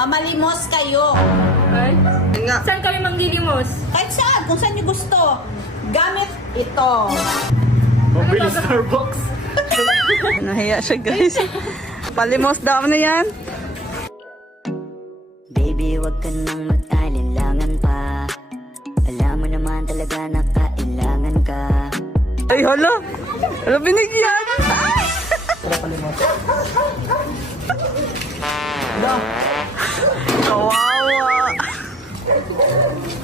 mamalimos kayo. Ay? Saan kami manglilimos? Kahit saan, kung saan nyo gusto. Gamit ito. Mobile Starbucks. Nahiya siya, guys. Palimos daw na yan. Baby, wag ka nang mag-alinlangan pa. Alam mo naman talaga na kailangan ka. Ay, hala. Hala, binigyan. Ay! Kawawa.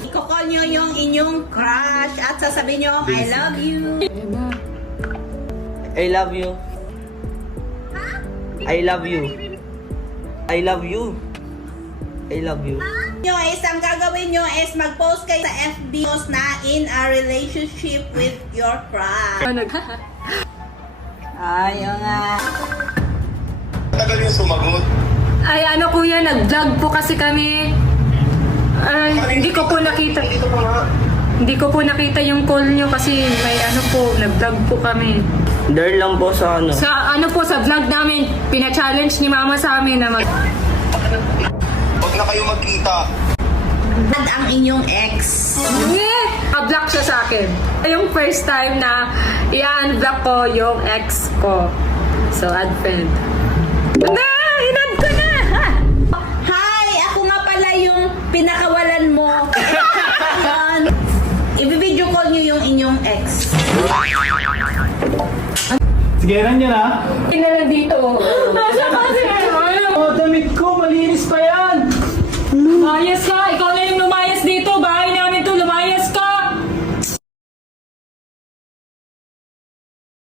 Iko-call nyo yung inyong crush at sasabihin nyo, I love you. I love you. I love you. I love you. I love you. Nyo is, ang gagawin nyo is mag-post kayo sa FB na in a relationship with your crush. Ayaw nga. Tagal yung sumagot. Ay, ano kuya, nag-vlog po kasi kami. Ay, hindi ko po nakita. Dito pa nga. Hindi ko po nakita yung call nyo kasi may ano po, nag-vlog po kami. Dare lang po sa ano. Sa ano po, sa vlog namin, pina-challenge ni mama sa amin na mag... Huwag na kayo magkita. At ang inyong ex. A-block siya sa akin. Yung first time na i-unblock ko yung ex ko. So, add friend. Na! Inad ko na! Hi! Ako nga pala yung pinakawalan mo. Ayan. I-video call nyo yung inyong ex. Sige, nandiyan na. Pinala dito. Nasa kasi. Oh, damit ko, malinis pa yan. Ayos ka, ikaw